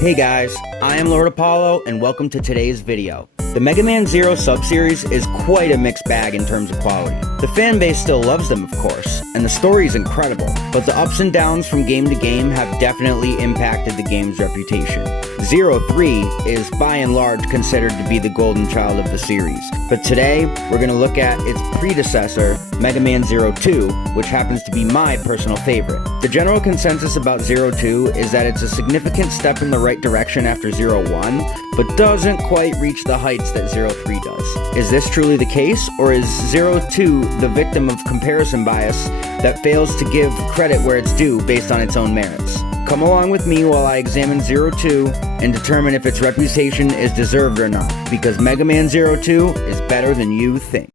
Hey guys, I am Iamlordapollo and welcome to today's video. The Megaman Zero subseries is quite a mixed bag in terms of quality. The fan base still loves them, of course, and the story is incredible, but the ups and downs from game to game have definitely impacted the game's reputation. Zero 3 is by and large considered to be the golden child of the series, but today we're going to look at its predecessor, Megaman Zero 2, which happens to be my personal favorite. The general consensus about Zero 2 is that it's a significant step in the right direction after Zero 1, but doesn't quite reach the heights that Zero 3 does. Is this truly the case, or is Zero 2 the victim of comparison bias that fails to give credit where it's due based on its own merits? Come along with me while I examine Zero 2 and determine if its reputation is deserved or not, because Mega Man Zero 2 is better than you think.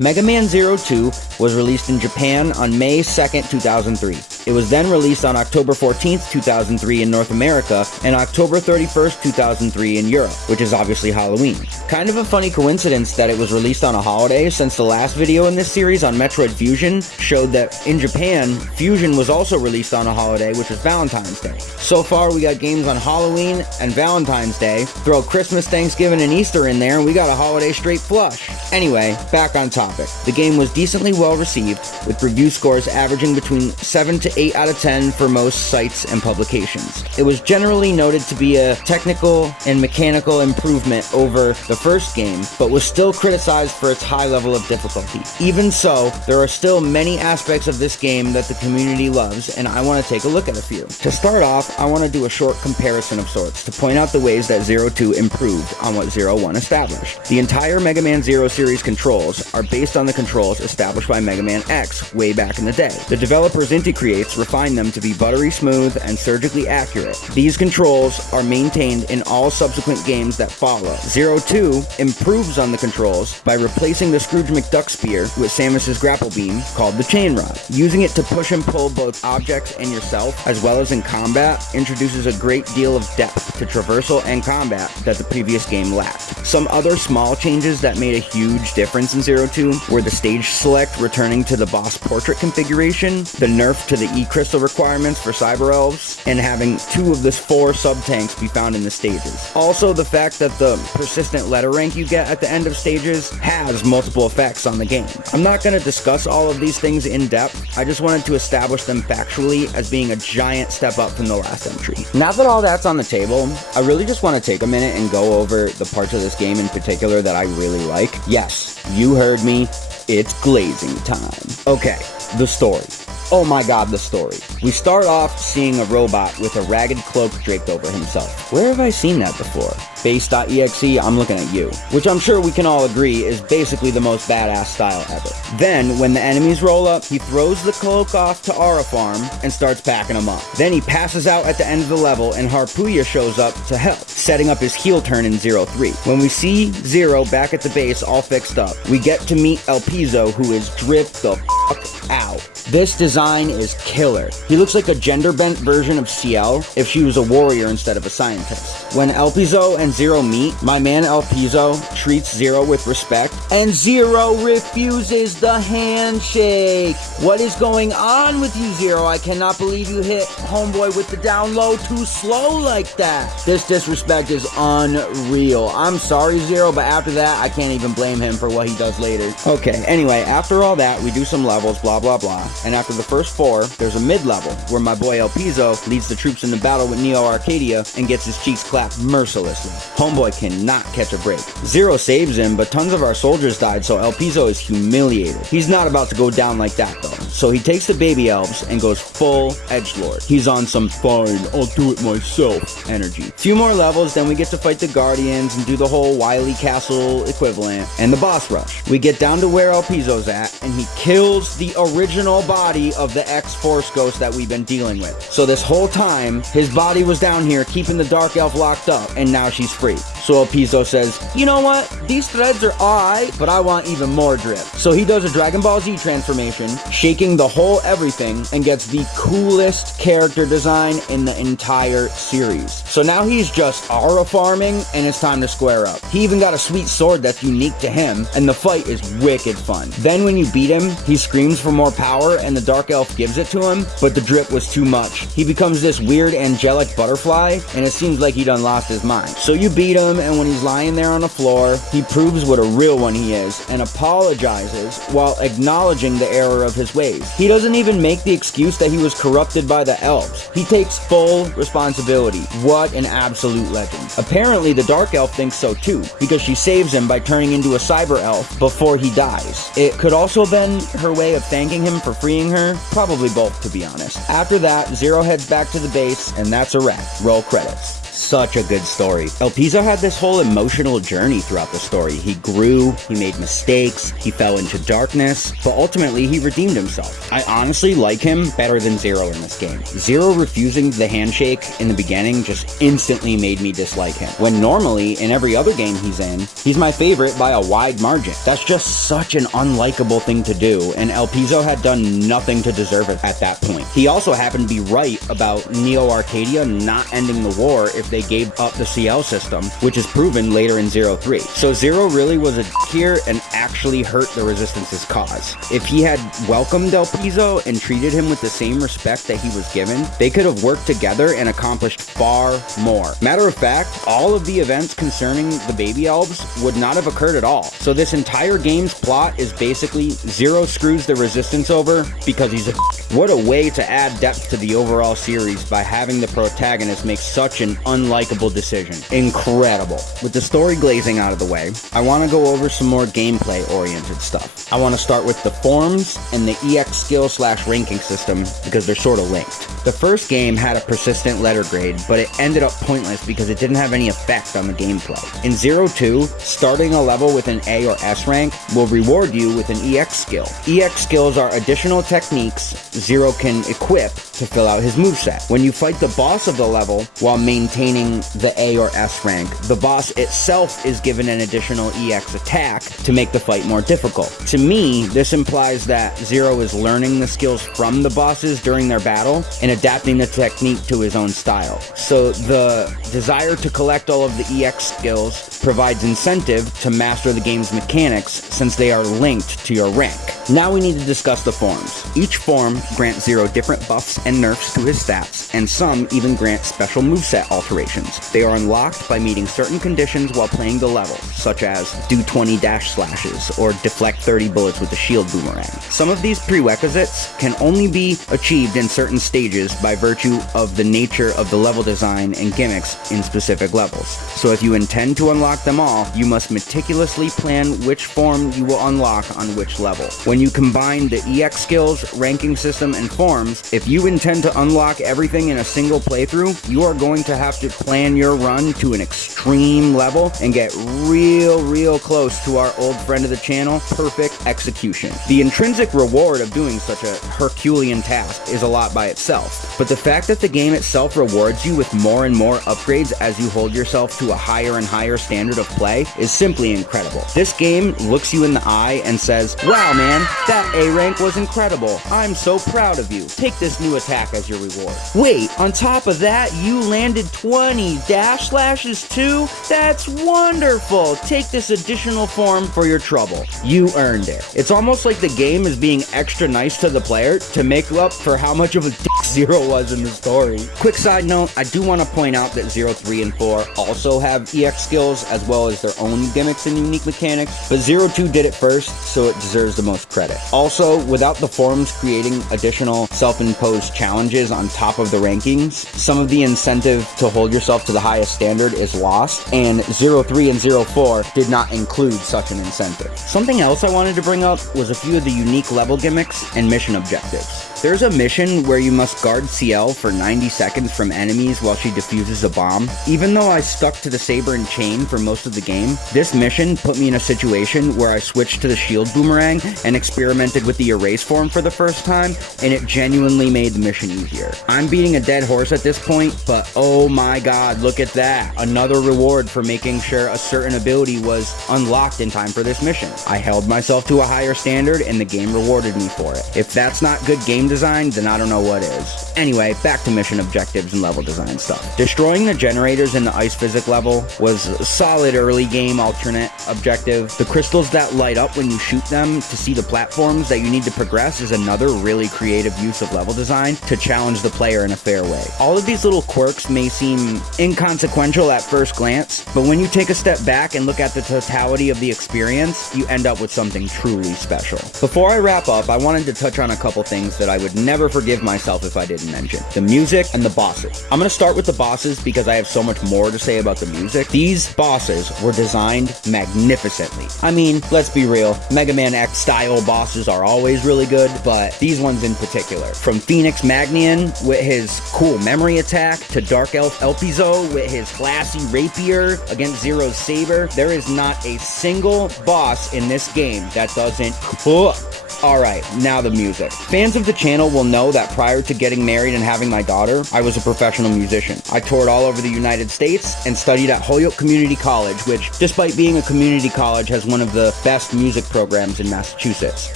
Mega Man Zero 2 was released in Japan on May 2nd, 2003. It was then released on October 14th, 2003 in North America and October 31st, 2003 in Europe, which is obviously Halloween. Kind of a funny coincidence that it was released on a holiday, since the last video in this series on Metroid Fusion showed that in Japan, Fusion was also released on a holiday, which was Valentine's Day. So far we got games on Halloween and Valentine's Day, throw Christmas, Thanksgiving, and Easter in there, and we got a holiday straight flush. Anyway, back on topic. The game was decently well received, with review scores averaging between 7 to 8 out of 10 for most sites and publications. It was generally noted to be a technical and mechanical improvement over the first game, but was still criticized for its high level of difficulty. Even so, there are still many aspects of this game that the community loves, and I want to take a look at a few. To start off, I want to do a short comparison of sorts to point out the ways that Zero 2 improved on what Zero 1 established. The entire Mega Man Zero series controls are based on the controls established by Mega Man X way back in the day. The developers Inti Creates refined them to be buttery smooth and surgically accurate. These controls are maintained in all subsequent games that follow. Zero 2 improves on the controls by replacing the Scrooge McDuck spear with Samus's grapple beam, called the Chain Rod. Using it to push and pull both objects and yourself, as well as in combat, introduces a great deal of depth to traversal and combat that the previous game lacked. Some other small changes that made a huge difference in Zero 2 were the stage select returning to the boss portrait configuration, the nerf to the E-crystal requirements for cyber elves, and having 2 of the 4 sub-tanks be found in the stages. Also, the fact that the persistent letter rank you get at the end of stages has multiple effects on the game. I'm not going to discuss all of these things in depth, I just wanted to establish them factually as being a giant step up from the last entry. Now that all that's on the table, I really just want to take a minute and go over the parts of this game in particular that I really like. Yes, you heard me. It's glazing time. Okay, the story. Oh my god, the story. We start off seeing a robot with a ragged cloak draped over himself. Where have I seen that before? Base.exe, I'm looking at you. Which I'm sure we can all agree is basically the most badass style ever. Then, when the enemies roll up, he throws the cloak off to Aura Farm and starts packing them up. Then he passes out at the end of the level and Harpuya shows up to help, setting up his heel turn in Zero 3. When we see Zero back at the base all fixed up, we get to meet El Pizzo, who is dripped the f*** out. This design is killer. He looks like a gender-bent version of CL if she was a warrior instead of a scientist. When El Pizzo and Zero meet, my man El Pizzo treats Zero with respect, and Zero refuses the handshake. What is going on with you, Zero? I cannot believe you hit homeboy with the down low too slow like that. This disrespect is unreal. I'm sorry, Zero, but after that, I can't even blame him for what he does later. Okay, anyway, after all that, we do some levels, blah, blah, blah. And after the first 4, there's a mid-level, where my boy El Pizzo leads the troops into battle with Neo Arcadia and gets his cheeks clapped mercilessly. Homeboy cannot catch a break. Zero saves him, but tons of our soldiers died, so El Pizzo is humiliated. He's not about to go down like that, though. So he takes the baby elves and goes full edgelord. He's on some fine, I'll do it myself energy. Few more levels, then we get to fight the Guardians and do the whole Wily Castle equivalent, and the boss rush. We get down to where El Pizzo's at, and he kills the original body of the X-Force Ghost that we've been dealing with. So this whole time, his body was down here keeping the Dark Elf locked up, and now she's free. So El Pizzo says, you know what, these threads are alright, but I want even more drip. So he does a Dragon Ball Z transformation, shaking ranking the whole everything and gets the coolest character design in the entire series. So now he's just aura farming and it's time to square up. He even got a sweet sword that's unique to him, and the fight is wicked fun. Then when you beat him, he screams for more power and the Dark Elf gives it to him, but the drip was too much. He becomes this weird angelic butterfly and it seems like he done lost his mind. So you beat him, and when he's lying there on the floor, he proves what a real one he is and apologizes while acknowledging the error of his ways. He doesn't even make the excuse that he was corrupted by the elves. He takes full responsibility. What an absolute legend. Apparently the Dark Elf thinks so too, because she saves him by turning into a cyber elf before he dies. It could also have been her way of thanking him for freeing her. Probably both, to be honest. After that, Zero heads back to the base, and that's a wrap. Roll credits. Such a good story. El Piso had this whole emotional journey throughout the story. He grew, he made mistakes, he fell into darkness, but ultimately he redeemed himself. I honestly like him better than Zero in this game. Zero refusing the handshake in the beginning just instantly made me dislike him, when normally in every other game he's in, he's my favorite by a wide margin. That's just such an unlikable thing to do, and El Piso had done nothing to deserve it at that point. He also happened to be right about Neo Arcadia not ending the war if they gave up the CL system, which is proven later in Zero 3. So Zero really was a here and actually hurt the Resistance's cause. If he had welcomed El Piso and treated him with the same respect that he was given, they could have worked together and accomplished far more. Matter of fact, all of the events concerning the baby elves would not have occurred at all. So this entire game's plot is basically Zero screws the Resistance over because he's a What a way to add depth to the overall series by having the protagonist make such an unlikable decision. Incredible. With the story glazing out of the way, I want to go over some more gameplay-oriented stuff. I want to start with the forms and the EX skill / ranking system because they're sort of linked. The first game had a persistent letter grade, but it ended up pointless because it didn't have any effect on the gameplay. In Zero 2, starting a level with an A or S rank will reward you with an EX skill. EX skills are additional techniques Zero can equip to fill out his moveset. When you fight the boss of the level while maintaining the A or S rank, the boss itself is given an additional EX attack to make the fight more difficult. To me, this implies that Zero is learning the skills from the bosses during their battle and adapting the technique to his own style. So the desire to collect all of the EX skills provides incentive to master the game's mechanics since they are linked to your rank. Now we need to discuss the forms. Each form grants Zero different buffs and nerfs to his stats, and some even grant special moveset alterations. They are unlocked by meeting certain conditions while playing the level, such as do 20 dash slashes or deflect 30 bullets with a shield boomerang. Some of these prerequisites can only be achieved in certain stages by virtue of the nature of the level design and gimmicks in specific levels. So if you intend to unlock them all, you must meticulously plan which form you will unlock on which level. When you combine the EX skills, ranking system, and forms, if you intend to unlock everything in a single playthrough, you are going to have to plan your run to an extreme level and get real close to our old friend of the channel, perfect execution. The intrinsic reward of doing such a Herculean task is a lot by itself, but the fact that the game itself rewards you with more and more upgrades as you hold yourself to a higher and higher standard of play is simply incredible. This game looks you in the eye and says, "Wow man, that A rank was incredible. I'm so proud of you. Take this new attack as your reward. Wait, on top of that, you landed 20 dash slashes too? That's wonderful. Take this additional form for your trouble. You earned it." It's almost like the game is being extra nice to the player to make up for how much of a dick Zero was in the story. Quick side note, I do want to point out that Zero 3 and 4 also have EX skills as well as their own gimmicks and unique mechanics, but Zero 2 did it first, so it deserves the most credit. Also, without the forms creating additional self-imposed challenges on top of the rankings, some of the incentive to hold yourself to the highest standard is lost, and Zero 3 and Zero 4 did not include such an incentive. Something else I wanted to bring up was a few of the unique level gimmicks and mission objectives. There's a mission where you must guard CL for 90 seconds from enemies while she defuses a bomb. Even though I stuck to the saber and chain for most of the game, this mission put me in a situation where I switched to the shield boomerang and experimented with the erase form for the first time, and it genuinely made the mission easier. I'm beating a dead horse at this point, but oh my god, look at that. Another reward for making sure a certain ability was unlocked in time for this mission. I held myself to a higher standard and the game rewarded me for it. If that's not good game design, then I don't know what is. Anyway, back to mission objectives and level design stuff. Destroying the generators in the ice physics level was a solid early game alternate objective. The crystals that light up when you shoot them to see the platforms that you need to progress is another really creative use of level design to challenge the player in a fair way. All of these little quirks may seem inconsequential at first glance, but when you take a step back and look at the totality of the experience, you end up with something truly special. Before I wrap up, I wanted to touch on a couple things that I would never forgive myself if I didn't mention. The music and the bosses. I'm going to start with the bosses because I have so much more to say about the music. These bosses were designed magnificently. I mean, let's be real, Mega Man X style bosses are always really good, but these ones in particular. From Phoenix Magnian with his cool memory attack to Dark Elf Elpizo with his classy rapier against Zero's saber, there is not a single boss in this game that doesn't cook. Alright, now the music. Fans of the channel will know that prior to getting married and having my daughter, I was a professional musician. I toured all over the United States and studied at Holyoke Community College, which, despite being a community college, has one of the best music programs in Massachusetts.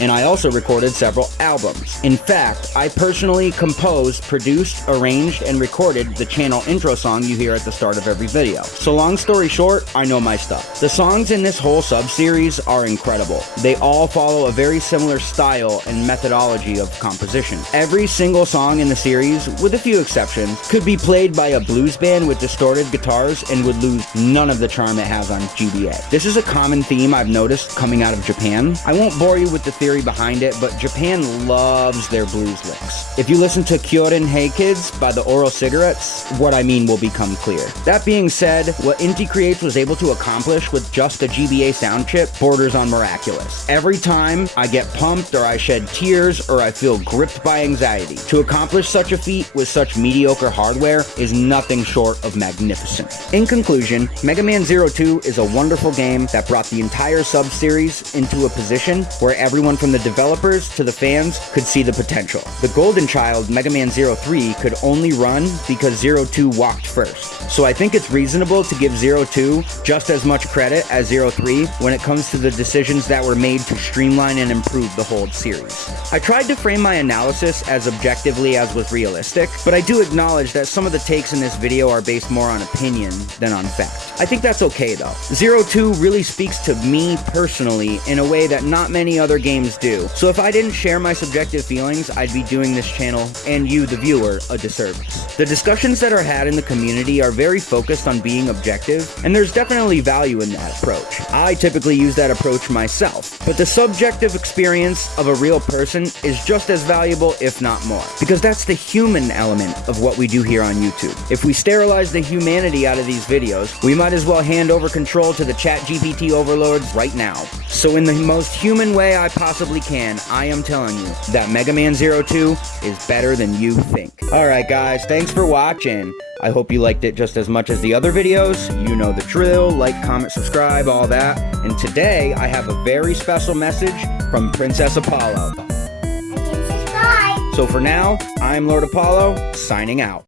And I also recorded several albums. In fact, I personally composed, produced, arranged, and recorded the channel intro song you hear at the start of every video. So long story short, I know my stuff. The songs in this whole sub-series are incredible. They all follow a very similar style and methodology of composition. Every single song in the series, with a few exceptions, could be played by a blues band with distorted guitars and would lose none of the charm it has on GBA. This is a common theme I've noticed coming out of Japan. I won't bore you with the theory behind it, but Japan loves their blues licks. If you listen to Kyorin Hey Kids by the Oral Cigarettes, what I mean will become clear. That being said, what Inti Creates was able to accomplish with just a GBA sound chip borders on miraculous. Every time I get pumped or I shed tears or I feel gripped by anxiety. To accomplish such a feat with such mediocre hardware is nothing short of magnificent. In conclusion, Mega Man Zero 2 is a wonderful game that brought the entire sub-series into a position where everyone from the developers to the fans could see the potential. The golden child, Mega Man Zero 3, could only run because Zero 2 walked first. So I think it's reasonable to give Zero 2 just as much credit as Zero 3 when it comes to the decisions that were made to streamline and improve the whole series. I tried to frame my analysis as objectively as was realistic, but I do acknowledge that some of the takes in this video are based more on opinion than on fact. I think that's okay though. Zero 2 really speaks to me personally in a way that not many other games do, so if I didn't share my subjective feelings, I'd be doing this channel, and you, the viewer, a disservice. The discussions that are had in the community are very focused on being objective, and there's definitely value in that approach. I typically use that approach myself, but the subjective experience of a real person is just as valuable, if not more, because that's the human element of what we do here on YouTube. If we sterilize the humanity out of these videos, we might as well hand over control to the ChatGPT overlords right now. So in the most human way I possibly can, I am telling you that Mega Man Zero 2 is better than you think. Alright guys, thanks for watching. I hope you liked it just as much as the other videos. You know the drill, like, comment, subscribe, all that. And today I have a very special message from Princess Apollo. Subscribe. So for now, I'm Lord Apollo, signing out.